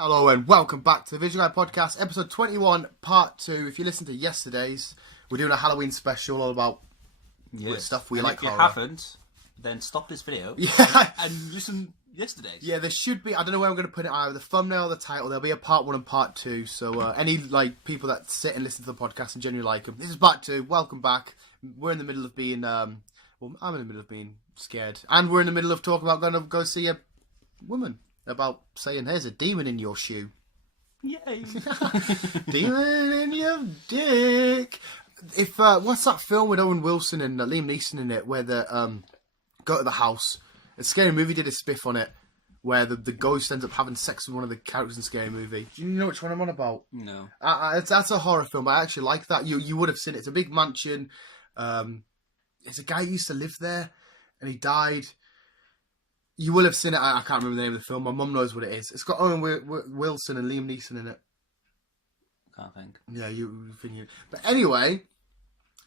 Hello and welcome back to the Visual Guide Podcast, episode 21, part 2. If you listened to yesterday's, we're doing a Halloween special all about weird stuff we and like. If you horror. Haven't, then stop this video and listen yesterday's. Yeah, there should be, I don't know where I'm going to put it, either the thumbnail or the title. There'll be a part 1 and part 2. So any people that sit and listen to the podcast and genuinely like them, this is part 2. Welcome back. We're in the middle of being, I'm in the middle of being scared. And we're in the middle of talking about going to go see a woman. About saying, there's a demon in your shoe. Yay! Demon in your dick. If what's that film with Owen Wilson and Liam Neeson in it, where they go to the house? A Scary Movie did a spiff on it, where the ghost ends up having sex with one of the characters in Scary Movie. Do you know which one I'm on about? No. That's a horror film. I actually like that. You would have seen it. It's a big mansion. It's a guy who used to live there, and he died. You will have seen it. I can't remember the name of the film. My mum knows what it is. It's got Owen Wilson and Liam Neeson in it. Can't think. Yeah, you think. But anyway,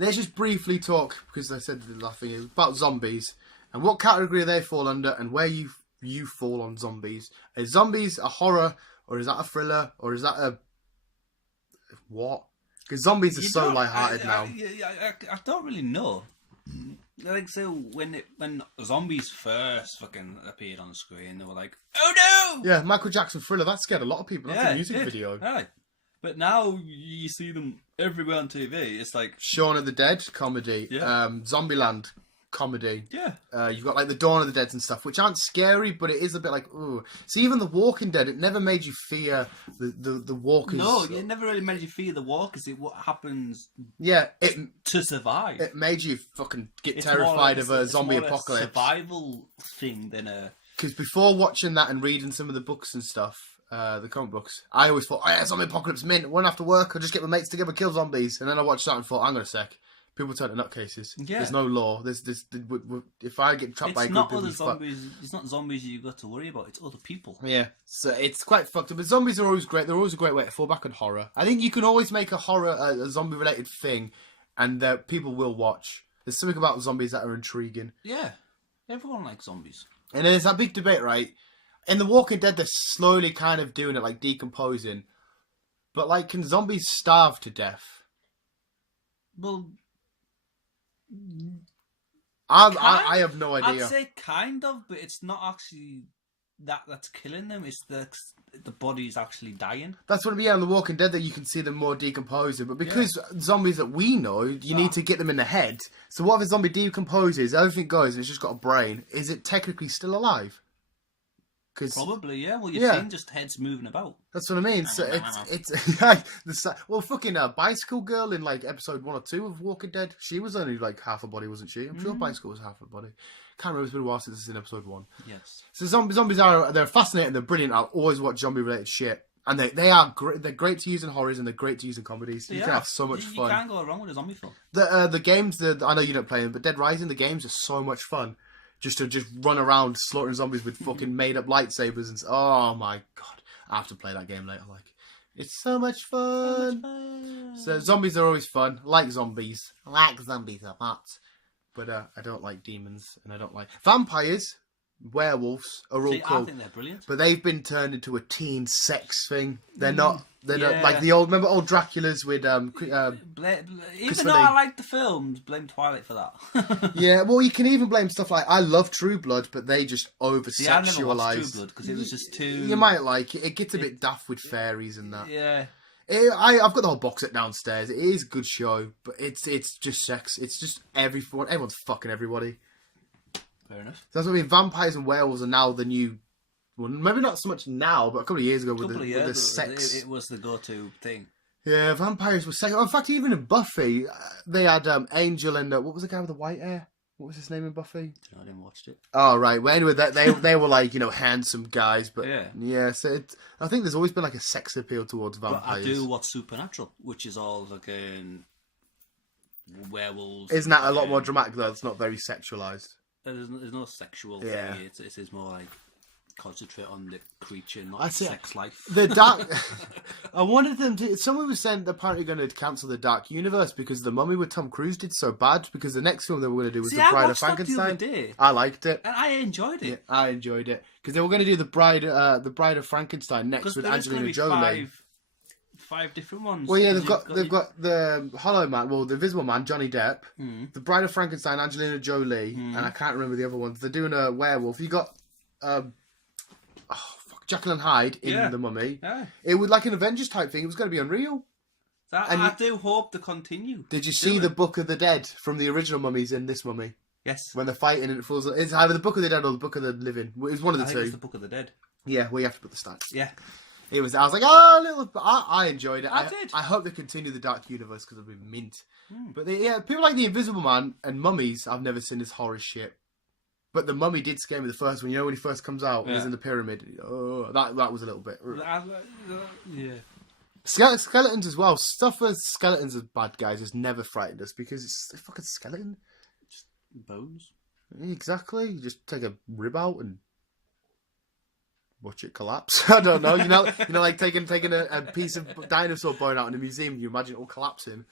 let's just briefly talk, because I said the last thing is about zombies and what category they fall under and where you fall on zombies. Is zombies a horror, or is that a thriller, or is that a what? Because zombies are so lighthearted now. I don't really know. Like, so when zombies first fucking appeared on the screen, they were like, "Oh no!" Yeah, Michael Jackson Thriller, that scared a lot of people. That's a music it did. video. Aye. But now you see them everywhere on TV. It's like Shaun of the Dead comedy, Yeah. Zombieland comedy. yeah. You've got like the Dawn of the Dead and stuff, which aren't scary, but it is a bit like, ooh. See, even the Walking Dead, it never made you fear the walkers. No, it never really made you fear the walkers. It what happens Yeah, to survive. it made you fucking get It's terrified more like- of a it's zombie more apocalypse. A survival thing than a. Because before watching that and reading some of the books and stuff, the comic books, I always thought, oh yeah, zombie apocalypse mint. Won't have to work. I'll just get my mates together, kill zombies. And then I watched that and thought, hang on a sec. People turn to nutcases. Yeah. There's no law. If I get trapped by a It's group not of other people, zombies. It's not zombies you've got to worry about. It's other people. yeah, so it's quite fucked up. But zombies are always great. They're always a great way to fall back on horror. I think you can always make a horror, a zombie-related thing, and people will watch. There's something about zombies that are intriguing. Yeah, everyone likes zombies. And there's that big debate, right? In The Walking Dead, they're slowly kind of doing it, like decomposing. But, like, can zombies starve to death? Well, I have no idea. I'd say kind of, but it's not actually that's killing them. It's the body's actually dying. That's what on The Walking Dead, that you can see them more decomposing. But because zombies that we know, you need to get them in the head. So what if a zombie decomposes, everything goes, and it's just got a brain? Is it technically still alive? Cause, Probably, yeah. Well, you've Yeah. seen just heads moving about. that's what I mean. So well, fucking Bicycle Girl in like episode 1 or 2 of Walking Dead, she was only like half a body, wasn't she? I'm sure Bicycle was half a body. Can't remember. It's been a while since it's in episode 1. Yes. So zombies they're fascinating. They're brilliant. I'll always watch zombie related shit, and they are great. They're great to use in horrors, and they're great to use in comedies. You can have so much fun. You can't go wrong with a zombie film. The games, I know you don't play them, but Dead Rising, the games are so much fun. Just to run around slaughtering zombies with fucking made up lightsabers and oh my god, I have to play that game later. Like, it's so much fun. So zombies are always fun. I like zombies. I like zombies a lot, but I don't like demons, and I don't like vampires. Werewolves are all See, cool, I think they're brilliant. but they've been turned into a teen sex thing. They're not. They're not Yeah. like the old. Remember old Draculas with Even though I like the films, blame Twilight for that. Yeah, well, you can even blame stuff like, I love True Blood, but they just over See, I never watched sexualized. True Blood because it was just too. You might like it. It gets a bit daft with fairies and that. Yeah. I've got the whole box set downstairs. It is a good show, but it's just sex. It's just everyone's fucking everybody. Fair enough. So that's what I mean. Vampires and werewolves are now the new. Well, maybe not so much now, but a couple of years ago with the sex. It was the go-to thing. Yeah, vampires were sex. Oh, in fact, even in Buffy, they had Angel and what was the guy with the white hair? What was his name in Buffy? I didn't watch it. Oh right. Well, anyway, they were like handsome guys, but Yeah. So I think there's always been like a sex appeal towards But vampires. I do watch Supernatural, which is all like werewolves. Isn't that a lot more dramatic though? It's not very sexualized. There's no sexual Yeah. thing. It's more like concentrate on the creature, not That's it. sex life. The Dark. I wanted them to. Someone was saying they're apparently going to cancel the Dark Universe because the Mummy with Tom Cruise did so bad. Because the next film they were going to do was See, The I Bride of watched that the Frankenstein. other day. I liked it. And I enjoyed it. Yeah, I enjoyed it because they were going to do the Bride of Frankenstein next Because with there's going to Angelina be Jolie. five different ones. Well, yeah, Because they've got the Hollow Man, well, the Invisible Man, Johnny Depp, Mm. the Bride of Frankenstein, Angelina Jolie, and I can't remember the other ones. They're doing a werewolf. You got Jekyll and Hyde in Yeah. The Mummy. Yeah. It was like an Avengers type thing. It was going to be unreal. And I do hope to continue. Did you see doing the it. Book of the Dead from the original Mummies in this Mummy? Yes. When they're fighting and it falls. It's either the Book of the Dead or the Book of the Living. It was one of I the think two. it's the Book of the Dead. Yeah, where you have to put the stats. Yeah. It was. I was like, oh, little. I enjoyed it. I did. I hope they continue the Dark Universe because it'll be mint. But people like the Invisible Man and Mummies, I've never seen this horror shit. But the Mummy did scare me the first one. You know when he first comes out, and he's Yeah. in the pyramid. Oh, that was a little bit. Yeah. Skeletons as well. Stuff with skeletons as bad guys has never frightened us because it's a fucking skeleton. Bones. Exactly. You just take a rib out and watch it collapse. I don't know. You know, like taking a piece of dinosaur bone out in a museum. You imagine it all collapsing.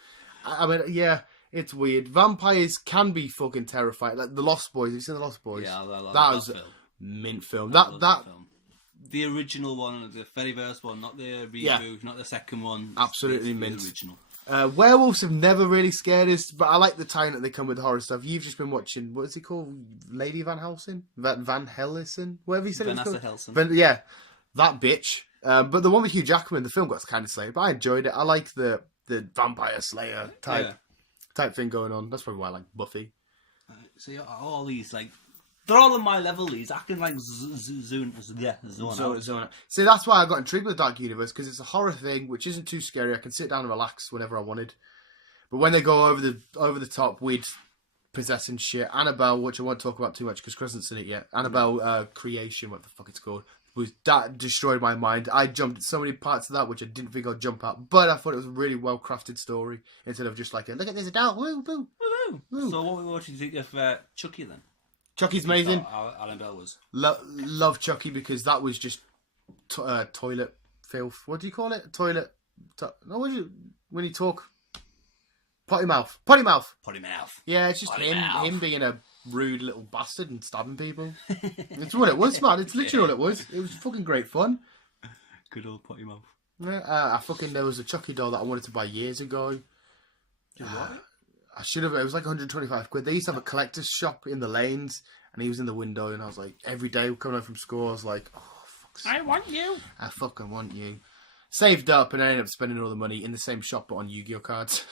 I mean, yeah, it's weird. Vampires can be fucking terrifying. Like the Lost Boys. Have you seen the Lost Boys? Yeah, I love that was film. mint film. I love That film. The original one, the very first one, not the reboot, Yeah. not the second one. Absolutely It's mint. The original. werewolves have never really scared us, but I like the time that they come with horror stuff. You've just been watching, what is he called? Lady Van Helsing? Van Helsing? Whatever you said it was Vanessa called. Helsing. Yeah, that bitch. But the one with Hugh Jackman, the film got kind of slayed, but I enjoyed it. I like the vampire slayer type thing going on. That's probably why I like Buffy. See, all these, like, they're all on my level, these. Acting like zone out. See, that's why I got intrigued with the Dark Universe, because it's a horror thing, which isn't too scary. I can sit down and relax whenever I wanted. But when they go over the top with possessing shit, Annabelle, which I won't talk about too much because Chris hasn't seen it yet. Annabelle Creation, what the fuck it's called, that destroyed my mind. I jumped at so many parts of that which I didn't think I'd jump at, but I thought it was a really well crafted story instead of just like look at this adult, woo woo. Woo. So what do you think of Chucky then? Chucky's amazing. Alan Bell was. Love Chucky because that was just toilet filth. What do you call it? Toilet. No, when you talk. Potty mouth. Potty mouth. Yeah, it's just Potty him mouth. him being a rude little bastard and stabbing people. It's what it was, man. It's literally all it was. It was fucking great fun. Good old potty mouth. Yeah, there was a Chucky doll that I wanted to buy years ago. I should have. It was like 125 quid. They used to have a collector's shop in the lanes, and he was in the window, and I was like, every day coming home from school, I was like, oh, fuck's sake. I want you. I fucking want you. Saved up, and I ended up spending all the money in the same shop, but on Yu-Gi-Oh cards.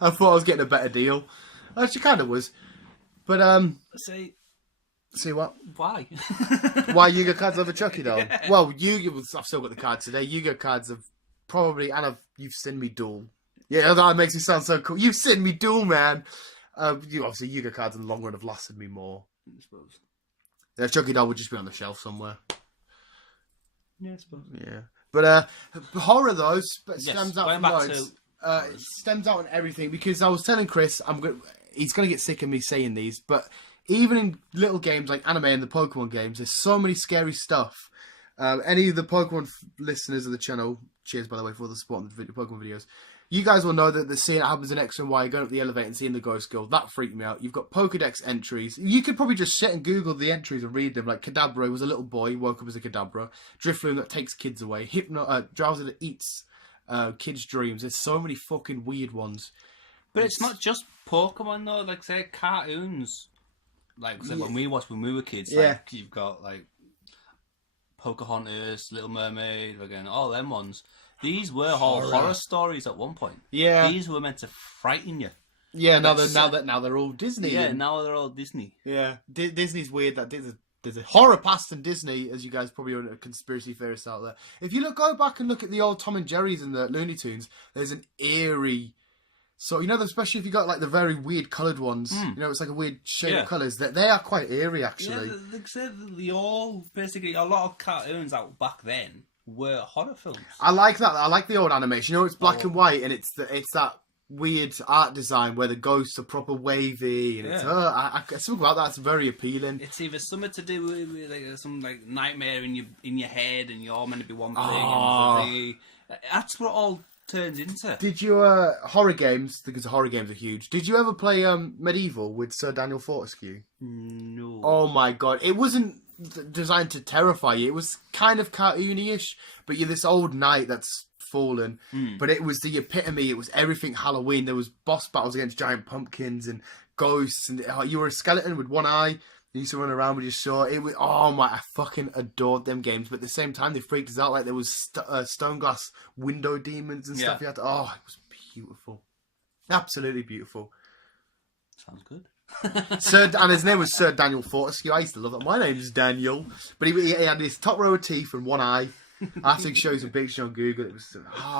I thought I was getting a better deal. Actually, kind of was. But, see what? Why? Why Yu-Gi-Oh cards over Chucky doll? Yeah. Well, Yu-Gi-Oh, I've still got the cards today. Yu-Gi-Oh cards have probably, and you've seen me duel. Yeah, that makes me sound so cool. You've seen me duel, man. Obviously, Yu-Gi-Oh cards in the long run have lasted me more. I suppose. The Chucky doll would just be on the shelf somewhere. Yeah, I suppose. Yeah. But horror, though, stems out going from back loads. It stems out on everything, because I was telling Chris, he's going to get sick of me saying these, but even in little games like anime and the Pokemon games, there's so many scary stuff. Any of the Pokemon listeners of the channel, cheers, by the way, for all the support on the Pokemon videos. You guys will know that the scene that happens in X and Y, going up the elevator and seeing the ghost girl, that freaked me out. You've got Pokedex entries. You could probably just sit and Google the entries and read them. Like Kadabra was a little boy, woke up as a Kadabra. Drifloon that takes kids away. Drowser that eats kids' dreams. There's so many fucking weird ones. But it's not just Pokemon though. Like say cartoons. Like say, when we were kids, like you've got like Pocahontas, Little Mermaid, again, all them ones. These were horror stories at one point. Yeah. These were meant to frighten you. Yeah, now they're all Disney. Yeah, now they're all Disney. Yeah, Disney's weird. That there's a horror past in Disney, as you guys probably are a conspiracy theorists out there. If you go back and look at the old Tom and Jerry's and the Looney Tunes, there's an eerie. So especially if you got like the very weird coloured ones, it's like a weird shade of colours. They are quite eerie, actually. Yeah, they said they all basically a lot of cartoons out back then were horror films. I like that. I like the old animation. It's black and white, and it's that weird art design where the ghosts are proper wavy and it's something about that's very appealing. It's either something to do with like some like nightmare in your head, and you're meant to be one thing. Oh. And that's what it all turns into. Did you horror games? Because horror games are huge. Did you ever play Medieval with Sir Daniel Fortescue? No. Oh my god! It wasn't designed to terrify you. It was kind of cartoony-ish, but you're this old knight that's fallen. But it was the epitome. It was everything Halloween. There was boss battles against giant pumpkins and ghosts, and you were a skeleton with one eye. You used to run around with your sword. It was, oh my! I fucking adored them games. But at the same time, they freaked us out. Like there was stone glass window demons and stuff. You had to. Oh, it was beautiful, absolutely beautiful. Sounds good. And his name was Sir Daniel Fortescue. I used to love that. My name's Daniel, but he had his top row of teeth and one eye. I have to show you some pictures on Google. It was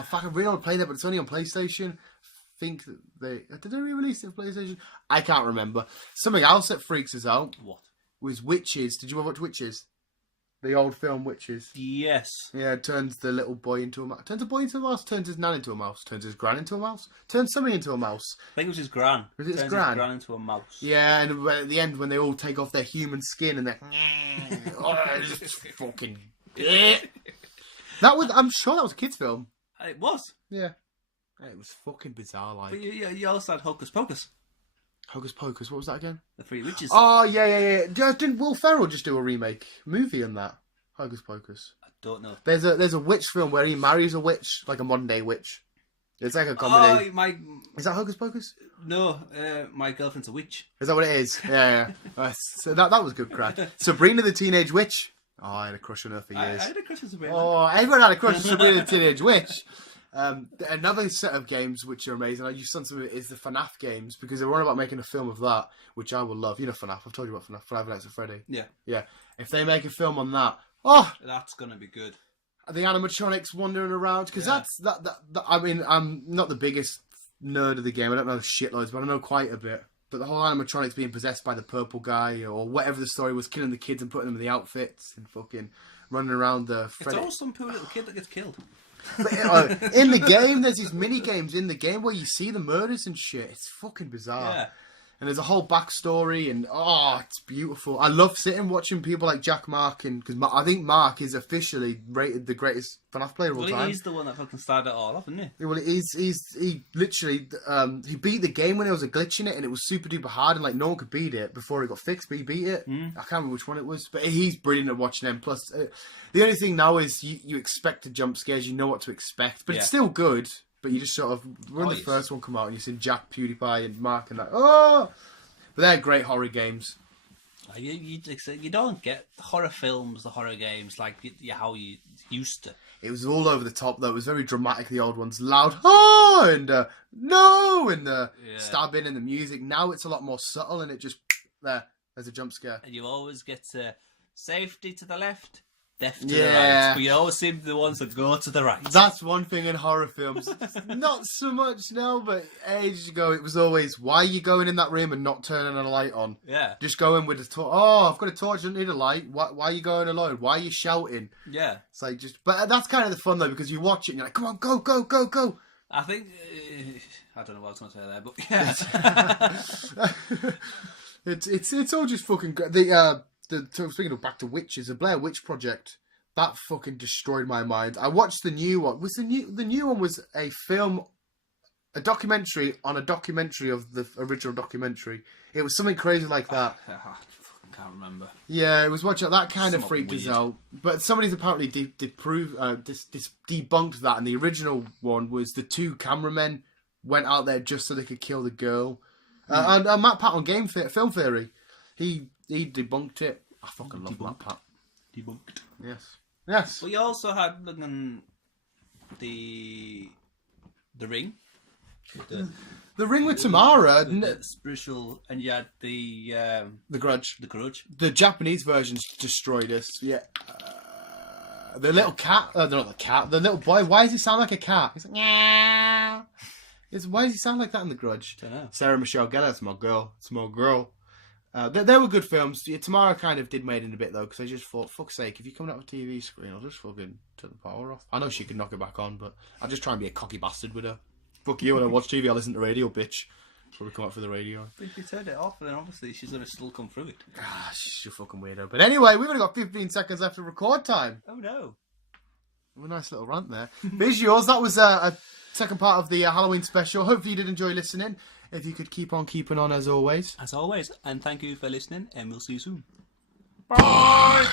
fuck. I really want to play that, but it's only on PlayStation. I think that did they re-release it on PlayStation? I can't remember. Something else that freaks us out. What? Was Witches. Did you ever watch Witches? The old film Witches. Yes. Yeah, it turns the little boy into a mouse. Turns a boy into a mouse. Turns his nan into a mouse. Turns his gran into a mouse. Turns something into a mouse. I think it was his gran. Was it his Turns gran? His gran into a mouse. Yeah, and at the end when they all take off their human skin and they're it's just fucking. That was. I'm sure that was a kids' film. It was. Yeah. It was fucking bizarre. Like. But you also had Hocus Pocus. Hocus Pocus. What was that again? The Three Witches. Oh yeah. Didn't Will Ferrell just do a remake movie on that? Hocus Pocus. I don't know. There's a witch film where he marries a witch, like a modern day witch. It's like a comedy. Oh, Is that Hocus Pocus? No, my girlfriend's a witch. Is that what it is? Yeah. So that was good crack. Sabrina the Teenage Witch. Oh, I had a crush on her for years. I had a crush on Sabrina. Oh, everyone had a crush on Sabrina the Teenage Witch. Another set of games which are amazing, I used some of it, is the FNAF games, because they were on about making a film of that, which I will love. You know FNAF, I've told you about FNAF, Five Nights at Freddy. Yeah. Yeah. If they make a film on that, oh! That's going to be good. The animatronics wandering around, because that's, I mean, I'm not the biggest nerd of the game, I don't know shitloads, but I know quite a bit. But the whole animatronics being possessed by the purple guy, or whatever the story was, killing the kids and putting them in the outfits, and fucking running around the Freddy. It's all some poor little kid that gets killed. But, in the game, there's these mini games in the game where you see the murders and shit. It's fucking bizarre. Yeah. And there's a whole backstory, and it's beautiful. I love sitting watching people like Jack Mark, and because I think Mark is officially rated the greatest FNAF player of all time. He's the one that fucking started it all off, isn't he? Yeah, well, he literally he beat the game when there was a glitch in it, and it was super duper hard, and like no one could beat it before it got fixed. But he beat it. I can't remember which one it was, but he's brilliant at watching them. Plus, the only thing now is you expect the jump scares, you know what to expect, but it's still good. But you just sort of when the first one come out, and you see Jack, PewDiePie, and Mark, and like but they're great horror games. You don't get horror films, the horror games like how you used to. It was all over the top though. It was very dramatic. The old ones, loud, and no, and the stabbing and the music. Now it's a lot more subtle, and it just there's a jump scare. And you always get safety to the left, death to the right. But you always seem to be the ones that go to the right. That's one thing in horror films. Not so much now, but ages ago it was always, why are you going in that room and not turning a light on? Yeah. Just go in with a torch. Oh, I've got a torch, I don't need a light. Why are you going alone? Why are you shouting? Yeah. It's like but that's kind of the fun though, because you watch it and you're like, come on, go, go, go, go. I think, I don't know what I was going to say there, but yeah. it's all just fucking great. Speaking of back to witches, the Blair Witch Project, that fucking destroyed my mind. I watched the new one. The new one was a a documentary on a documentary of the original documentary. It was something crazy like that. I can't remember. Yeah, it was watching that kind of Somewhat freaked us weird. out. But somebody's apparently debunked that, and the original one was the two cameramen went out there just so they could kill the girl. And Matt Pat on Film Theory, he debunked it. I fucking love Matt Pat. Debunked. Yes. But you also had the Ring. The Ring with Tamara. The spiritual, and you had the Grudge. The Grudge. The Japanese versions destroyed us. Yeah. The little cat. Not the cat. The little boy. Why does he sound like a cat? He's like, meow. Why does he sound like that in The Grudge? Don't know. Sarah Michelle Gellar. It's my girl. It's my girl. They were good films. Yeah, Tamara kind of did made in a bit though, because I just thought, fuck's sake, if you're coming out of a TV screen, I'll just fucking turn the power off. I know she could knock it back on, but I'll just try and be a cocky bastard with her. Fuck you, when I watch TV, I listen to radio, bitch. Probably come out for the radio. If you turned it off, then obviously she's going to still come through it. Ah, she's a fucking weirdo. But anyway, we've only got 15 seconds left of record time. Oh no. A nice little rant there. Visuals, that was a second part of the Halloween special. Hopefully you did enjoy listening. If you could keep on keeping on as always. As always, and thank you for listening, and we'll see you soon. Bye!